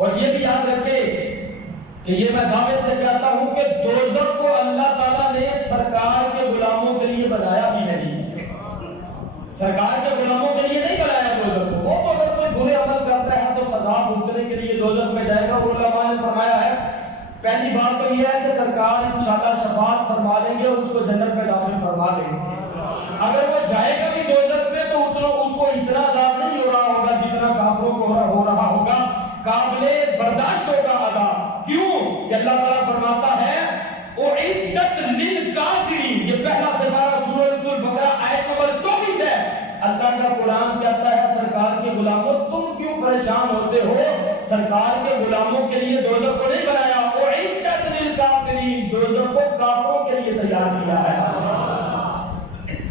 اور یہ بھی یاد رکھے کہ یہ میں دعوے سے کہتا ہوں کہ دوزخ کو اللہ تعالیٰ نے سرکار کے غلاموں کے لیے بنایا بھی نہیں، سرکار کے غلاموں کے لیے نہیں بنایا دوزخ کو۔ وہ تو اگر کوئی برے عمل کرتا ہے تو سزا بھگتنے کے لیے دوزخ میں جائے گا۔ وہ علماء نے فرمایا ہے پہلی بات تو یہ ہے کہ سرکار انشاءاللہ شفاعت فرما لیں گے اور اس کو جنت میں داخل فرما لیں گے۔ اگر وہ جائے گا بھی دوزخ میں تو اس کو اتنا عذاب نہیں ہو رہا ہوگا جتنا کافروں کو ہو رہا ہوگا، قابل برداشت ہوگا عذاب۔ کیوں کہ اللہ تعالیٰ فرماتا ہے اعدت للکافرین، یہ پہلا سپارہ سورۃ البقرہ آیت نمبر 24 ہے۔ اللہ کا قرآن کہتا ہے سرکار کے غلاموں تم کیوں پریشان ہوتے ہو، سرکار کے غلاموں کے لیے دوزخ کو نہیں بنایا، اعدت للکافرین، دوزخ کو کافروں کے لیے تیار کیا ہے،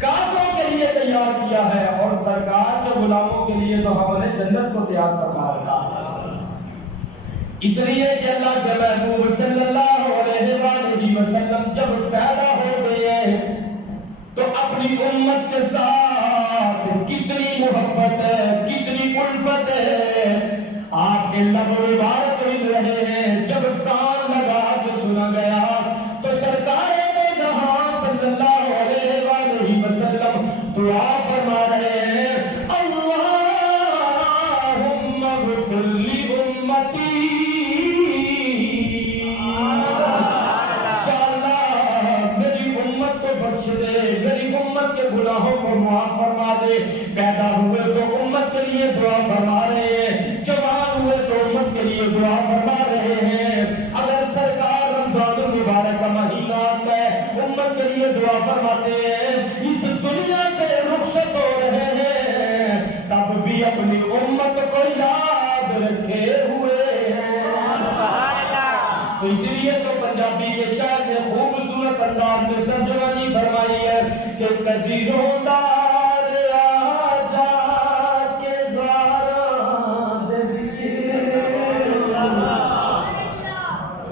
کافروں کے لیے تیار کیا ہے، اور سرکار کے غلاموں کے لیے تو ہم نے جنت کو تیار فرما رکھا۔ اس لیے کہ اللہ کے محبوب صلی اللہ علیہ وآلہ وسلم جب پیدا ہو گئے تو اپنی امت کے ساتھ کتنی محبت ہے، کتنی الفت ہے، آپ کے لب مبارک مل رہے ہیں۔ جب کان لگا کے سنا گیا تو سرکار دو جہاں صلی اللہ علیہ وآلہ وسلم دعا فرما رہے ہیں اللہم اغفر لی امتی، بخش دے، میری امت کے گناہوں کو معاف فرما دے۔ پیدا ہوئے تو امت کے لیے دعا فرما رہے ہیں، جوان ہوئے تو امت کے لیے دعا فرما رہے ہیں۔ اگر سرکار رمضان المبارک کا مہینہ آتا ہے امت کے لیے دعا فرماتے ہیں، اس دنیا سے رخصت ہو رہے ہیں تب بھی اپنی امت کو یاد رکھے ہوئے ہیں۔ تو اسی لیے تو پنجابی کے شاعر نے خوبصورت انداز میں ترجمانی فرمائی ہے کہ کدی روندار آ جا کے زاراں دے وچ،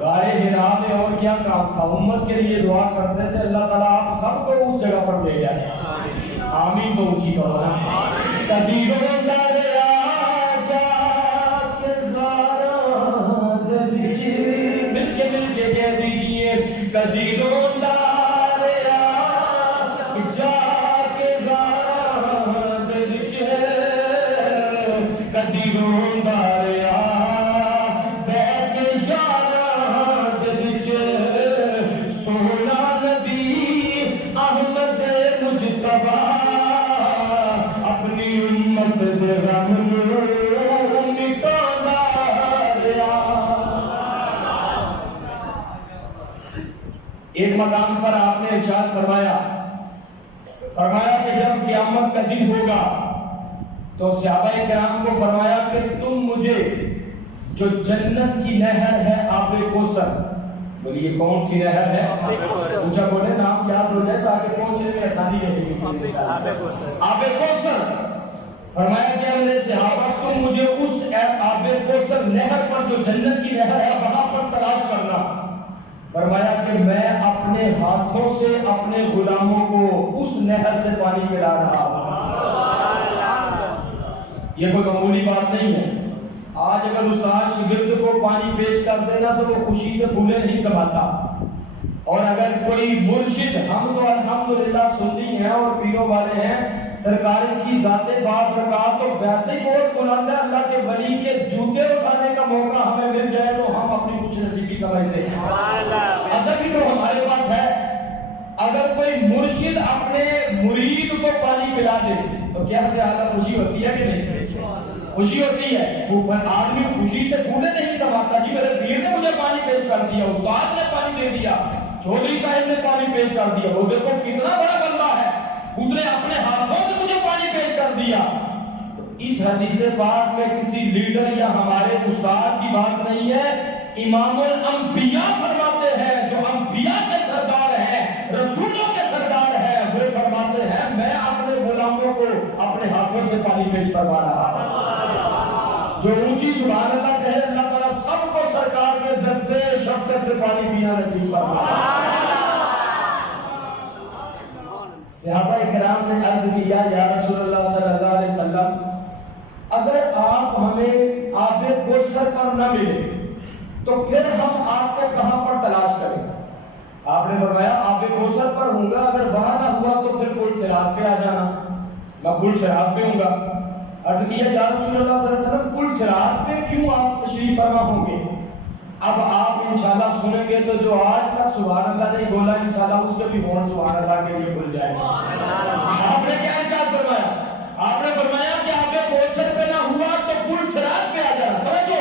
غار حرا میں اور کیا کام تھا، امت کے لیے دعا کرتے تھے۔ اللہ تعالیٰ آپ سب کو اس جگہ پر لے جائے، آمین تو اونچی کرو نا۔ کدی روندار آ جا کے زاراں دے وچ، مل کے کہہ دیجئے کدی روندار آ جا کے غاراں دے وچ، کدی روندار آ بیٹھ کے یاراں دے وچ، سونا نبی احمد مجتبی اپنی امت دے غم نوں مٹاندا رہیا۔ ایک مقام پر آپ نے ارشاد فرمایا کہ جب قیامت کا دن ہوگا تو صحابہ کرام کو فرمایا کہ تم مجھے جو جنت کی نہر ہے آب کوثر، بولیے کون سی نہر ہے؟ اونچا بولے نام یاد ہو جائے تو آگے پہنچنے میں آسانی رہے گی۔ آب کوثر فرمایا کہ میرے صحابہ تم مجھے اس آب کوثر نہر پر جو جنت کی نہر ہے وہاں پر تلاش کرنا۔ فرمایا کہ میں اپنے ہاتھوں سے اپنے غلاموں کو اس نہر سے پانی پلا رہا ہوں۔ یہ کوئی معمولی بات نہیں ہے۔ آج اگر استاد شاگرد کو پانی پیش کر دینا تو وہ خوشی سے پھولے نہیں سماتا، اور اگر کوئی مرشد، ہم تو الحمدللہ سنی ہیں اور پیروں والے ہیں، سرکار کی ذات بابرکات تو ویسے ہی بہت بلند ہے، اللہ کے ولی کے جوتے اٹھانے کا موقع ہمیں مل جائے تو ہم اپنی خوش نصیبی سمجھتے ہیں۔ ادب ہی تو ہمارے پاس ہے۔ اگر کوئی مرشد اپنے مرید کو پانی پلا دے تو کیا زیادہ خوشی ہوتی ہے کہ نہیں؟ خوشی ہوتی ہے۔ آدمی خوشی سے پھولے نہیں سماتا، جی میرے پیر نے مجھے پانی پیش کر دیا، استاد نے پانی دے دیا، چودھری صاحب نے پانی پیش کر دیا، وہ دیکھو کتنا بڑا بندہ ہے، اس نے اپنے ہاتھوں سے مجھے پانی پیش کر دیا۔ تو اس حدیث پاک میں کسی لیڈر یا ہمارے استاد کی بات نہیں ہے، امام الانبیاء فرماتے ہیں، جو انبیاء کے سردار ہیں، رسولوں کے سردار ہیں، وہ فرماتے ہیں میں اپنے غلاموں کو اپنے ہاتھوں سے پانی پیش کروا رہا ہوں۔ جو اونچی سبحان اللہ کہے اللہ تعالیٰ سب کو سرکار کے دستے شفقت سے پانی پینا نصیب فرمائے۔ صحابہ کرام نے عرض کیا یا رسول اللہ صلی اللہ علیہ وسلم، اگر آپ ہمیں آب کوثر پر نہ ملے تو پھر ہم آپ کو کہاں پر تلاش کریں؟ آپ نے فرمایا آب کوثر پر ہوں گا، اگر وہاں نہ ہوا تو پھر پل صراط پہ آ جانا، میں پل صراط پہ ہوں گا۔ عرض کیا یا رسول اللہ صلی اللہ علیہ وسلم پل صراط پہ کیوں آپ تشریف فرما ہوں گے؟ اب آپ انشاءاللہ سنیں گے تو جو آج تک سبحان اللہ نہیں بولا انشاءاللہ اس کے بھی ہون سبحان اللہ کے لیے کھل جائے گا۔ آپ نے کیا ارشاد فرمایا؟ آپ نے فرمایا کہ آب کوثر پہ نہ ہوا تو پل صراط پہ آ جانا۔ توجہ،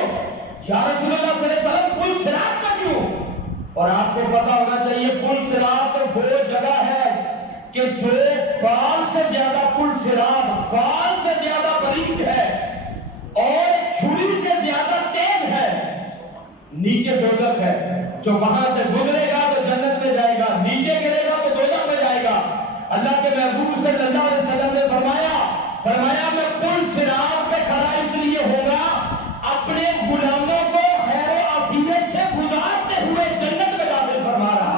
یا رسول اللہ صلی اللہ علیہ وسلم پل صراط پہ کیوں؟ اور آپ کو پتا ہونا چاہیے پل صراط وہ جگہ ہے کہ جو بال سے زیادہ پل صراط بال سے زیادہ باریک ہے اور چھری سے زیادہ تیز ہے، نیچے دوزخ ہے، جو وہاں سے گزرے گا تو جنت میں جائے گا، نیچے گرے گا تو دوزخ میں جائے گا۔ اللہ کے محبوب صلی اللہ علیہ وسلم نے فرمایا میں پل صراط پہ کھڑا اس لیے ہوں گا اپنے غلاموں کو خیر و عافیت سے گزارتے ہوئے جنت میں داخل فرما رہا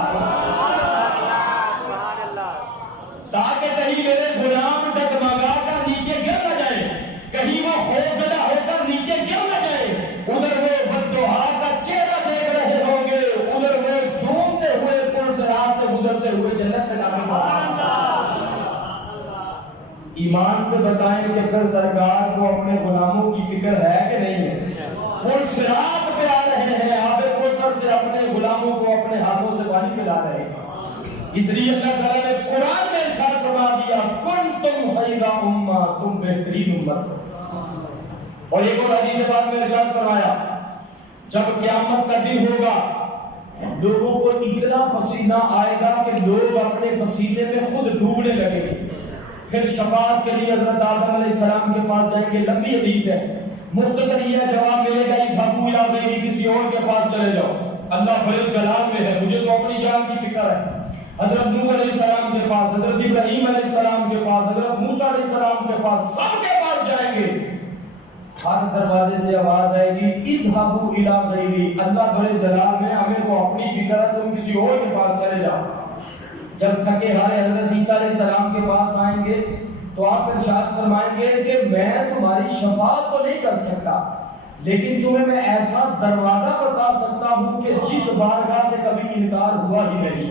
تاکہ کہیں میرے غلام ڈگمگا کر نیچے گر نہ جائے، کہیں وہ خوفزدہ ہو کر نیچے گر نہ جائے، ادھر وہ بددعا کا چہرہ دیکھ رہے ہوں گے، ادھر وہ جھومتے ہوئے پل صراط سے گزرتے ہوئے جنت میں داخل فرما رہا۔ ایمان سے بتائیں کہ پھر سرکار کو اپنے غلاموں کی فکر ہے کہ نہیں ہے؟ پل صراط پہ آ رہے ہیں، آب کوثر سے اپنے غلاموں کو اپنے ہاتھوں سے پانی پلا رہے ہیں۔ اس لیے اللہ تعالیٰ نے قرآن میں ارشاد فرما دیا کنتم خیر امہ، تم بہترین امت ہو۔ اور ایک اور حدیث پاک میں ارشاد فرمایا جب قیامت کا دن ہوگا لوگوں کو اتنا پسینہ آئے گا کہ لوگ اپنے پسینے میں خود ڈوبنے لگیں گے۔ پھر شفاعت کے لیے حضرت آدم علیہ السلام کے پاس جائیں گے، لمبی حدیث ہے، مختصر یہ جواب ملے گا اذهبوا الی غیری، کسی اور کے پاس چلے جاؤ، اللہ بڑے جلال میں ہے، مجھے تو اپنی جان کی فکر ہے۔ حضرت نوح علیہ السلام کے پاس، حضرت ابراہیم علیہ السلام کے پاس، حضرت موسیٰ علیہ السلام کے پاس، سب کے پاس جائیں گے، ہر دروازے سے آواز آئے گی اذهبوا الی غیری، اللہ بڑے جلال میں، ہمیں تو اپنی فکر ہے، تم کسی اور کے پاس چلے جاؤ۔ جب تھکے ہارے حضرت عیسیٰ علیہ السلام کے پاس آئیں گے تو آپ ارشاد فرمائیں گے کہ میں تمہاری شفاعت تو نہیں کر سکتا لیکن تمہیں میں ایسا دروازہ بتا سکتا ہوں کہ جس بارگاہ سے کبھی انکار ہوا ہی نہیں،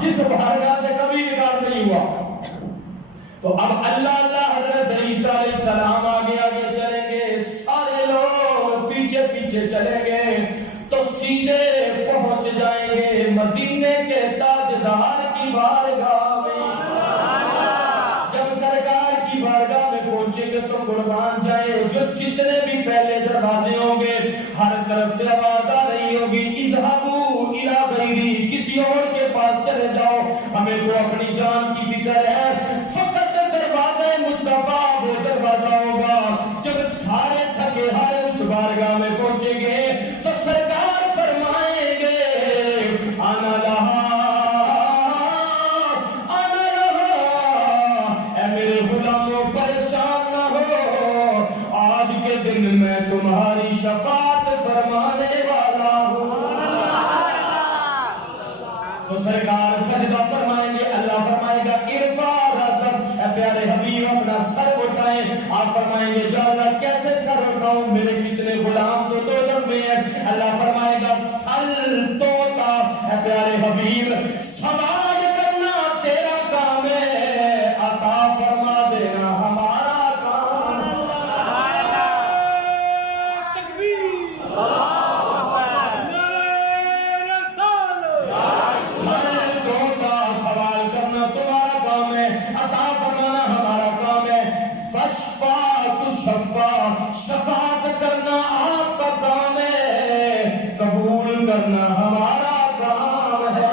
جس بارگاہ سے کبھی انکار نہیں ہوا۔ تو اب اللہ حضرت عیسیٰ علیہ السلام آگے آگے چلیں گے، سارے لوگ پیچھے پیچھے چلیں گے تو سیدھے پہنچ جائیں گے مدینے کے تاجدار کی بارگاہ میں۔ جب سرکار کی بارگاہ میں پہنچیں گے تو قربان جائے جو جتنے بھی پہلے دروازے ہوں گے ہر طرف سے آواز آ رہی ہوگی اذهبوا الی غیری، کسی اور کے پاس چلے جاؤ، ہمیں تو اپنی جان کی فکر ہے۔ فقط دروازہ مصطفیٰ وہ دروازہ ہوگا جب سارے تھکے ہارے اس بارگاہ میں پہنچیں گے تو سرکار فرمائیں گے آنا لہا آنا لہا، اے میرے غلاموں پریشان نہ ہو، آج کے دن میں تمہاری شفاعت فرمانے والا ہوں۔ تو سرکار سجدہ فرمائیں گے، اللہ فرمائے گا ارفع رأسک، اے پیارے حبیب اپنا سر اٹھائیں۔ آپ فرمائیں گے یا اللہ کیسے سر اٹھاؤں، میرے کتنے غلام تو دوزخ میں ہیں۔ اللہ فرمائے گا سل توتا، اے پیارے حبیب سوال کرنا تیرا کام ہے، عطا فرما دینا ہمارا کام۔ شفاعت کرنا آپ کا کام ہے، قبول کرنا ہمارا کام ہے۔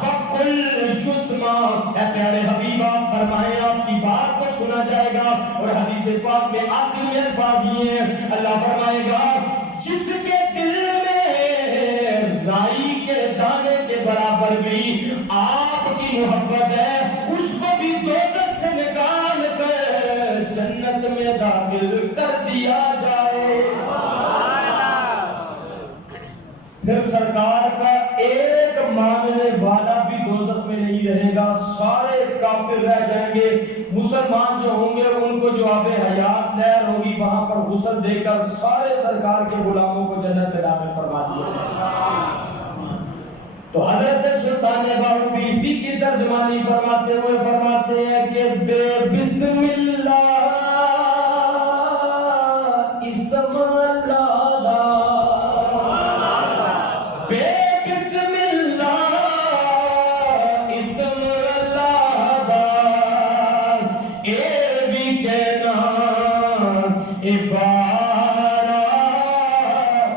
فَقُلْ شُسْمَا، اے پیارے حبیب آپ فرمائیں آپ کی بات کو سنا جائے گا۔ اور حدیث پاک میں آخری الفاظ یہ ہیں، اللہ فرمائے گا جس کے دل میں رائی کے دانے کے برابر بھی آپ کی محبت ہے اس کو بھی دوزخ سے نکال کر جنت میں داخل کر دیا جائے۔ پھر سرکار کا ایک ماننے والا بھی دوزخ میں نہیں رہے گا، سارے کافر رہ جائیں گے۔ مسلمان جو ہوں گے ان کو جو آب حیات نہر ہوگی وہاں پر غسل دے کر سارے سرکار کے غلاموں کو جنت میں داخل فرما دیا۔ تو حضرت سلطان باہوی اسی کی ترجمانی فرماتے ہوئے فرماتے ہیں کہ بے بسم اللہ اسم اللہ دا، بے بسم اللہ اسم اللہ دا، اے بھی کہنا اے بارا،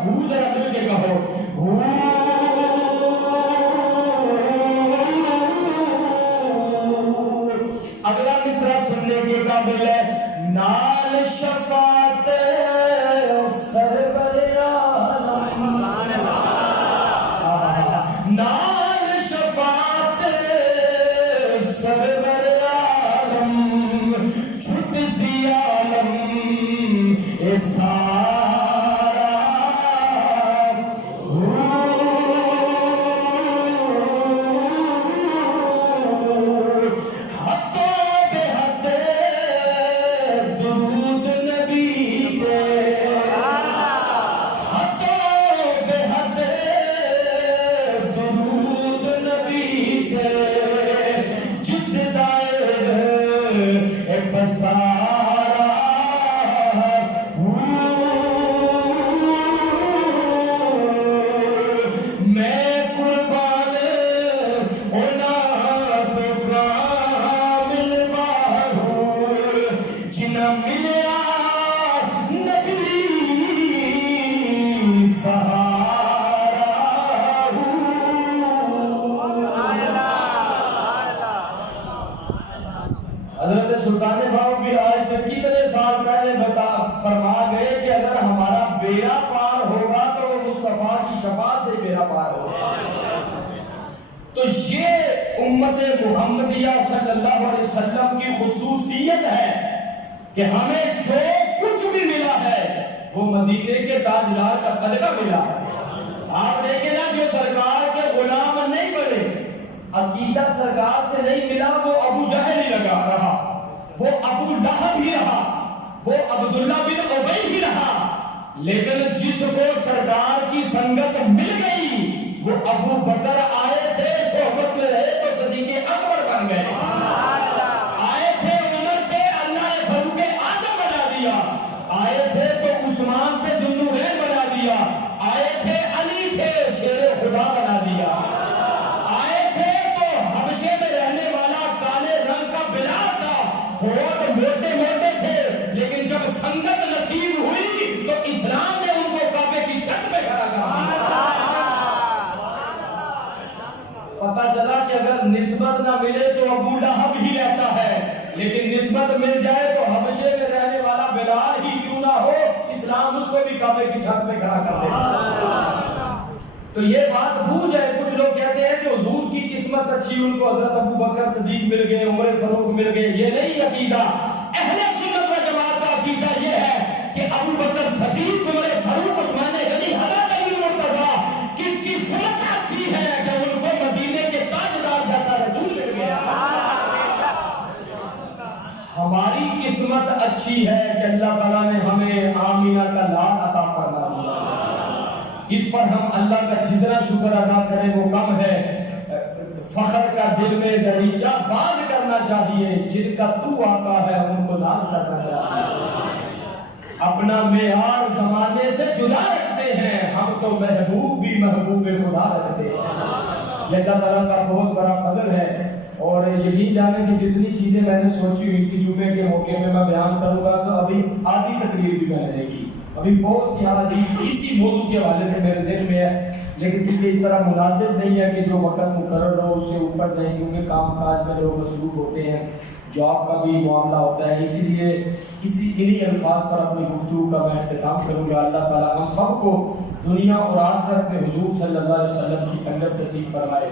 ہو ذرا مل کے کہو ہو، اگلا مصرع سننے کے قابل ہے۔ نال شفاعت سرور عالم، نال شفاعت سرور عالم، چھٹ سی عالم اے سارا، حضرت سلطان باہوی آج سے کتنے سال پہلے فرما گئے کہ اگر ہمارا بیڑا پار ہوگا تو وہ مصطفیٰ کی شفاعت سے بیڑا پار ہوگا۔ تو یہ امت محمدیہ صلی اللہ علیہ وسلم کی خصوصیت ہے کہ ہمیں جو کچھ بھی ملا ہے وہ مدینے کے تاجدار کا صدقہ ملا ہے۔ آپ دیکھیں نا جو سرکار کے غلام نہیں بنے، عقیدہ سرکار سے نہیں ملا، وہ ابو جہل ہی لگا رہا، وہ ابو لہب ہی رہا، وہ عبداللہ بن ابی ہی رہا، لیکن جس کو سرکار کی سنگت مل گئی وہ ابو بکر آئے تھے صحبت میں رہے تو صدیق اکبر بن گئے، آئے تھے عمر کے اللہ نے فاروق اعظم بنا دیا، آئے تھے تو عثمان کے ذوالنورین بنا دیا، آئے تھے علی تھے شیر خدا بنا دیا، آئے تھے تو حبشے میں رہنے والا کالے رنگ کا بلال تھا، بہت موٹے موٹے تھے، لیکن جب سنگت نصیب ہوئی تو اسلام نے ان کو کعبے کی چھت پہ کھڑا کر دیا۔ پتہ چلا کہ اگر نسبت نہ ملے تو ابو لہب ہی رہتا ہے، لیکن نسبت مل جائے تو حبشے میں رہنے والا بلال ہی کیوں نہ ہو، اسلام اس کو بھی کعبے کی چھت پہ کھڑا کر دے۔ تو یہ بات بھول جائے، کچھ لوگ کہتے ہیں کہ حضور کی قسمت اچھی، ان کو حضرت ابو بکر صدیق مل گئے، عمر فاروق مل گئے، یہ نہیں عقیدہ۔ اہل سنت و جماعت کا عقیدہ یہ ہے کہ ابو بکر صدیق، عمر فاروق، عثمان غنی، حضرت علی مرتضیٰ کی قسمت اچھی ہے کہ ان کو مدینے کے تاجدار جیسا رسول مل گیا۔ ہماری قسمت اچھی ہے کہ اللہ تعالیٰ نے ہمیں آمینہ کا لال عطا فرما دیا، اس پر ہم اللہ کا جتنا شکر ادا کریں وہ کم ہے۔ فخر کا دل میں دریچہ باز کرنا چاہیے، جن کا تو آقا ہے ان کو ناز رکھنا چاہیے۔ اپنا معیار زمانے سے جدا رکھتے ہیں، ہم تو محبوب بھی محبوب خدا رکھتے ہیں۔ یہ اللہ تعالیٰ کا بہت بڑا فضل ہے، اور یقین جانے کی جتنی چیزیں میں نے سوچی ہوئی تھی جمعے کے موقع میں میں بیان کروں گا تو ابھی آدھی تقریر بھی میں نے دیکھی، ابھی بہت سی حدیث اسی موضوع کے حوالے سے میرے ذہن میں ہے، لیکن کیونکہ اس طرح مناسب نہیں ہے کہ جو وقت مقرر ہو اس سے اوپر جائیں، کیونکہ کام کاج میں لوگ مصروف ہوتے ہیں، جاب کا بھی معاملہ ہوتا ہے، اسی لیے انہی الفاظ پر اپنی گفتگو کا میں اختتام کروں گا۔ اللہ تعالیٰ ہم سب کو دنیا اور آخرت میں حضور صلی اللہ علیہ وسلم کی سنگت نصیب فرمائے۔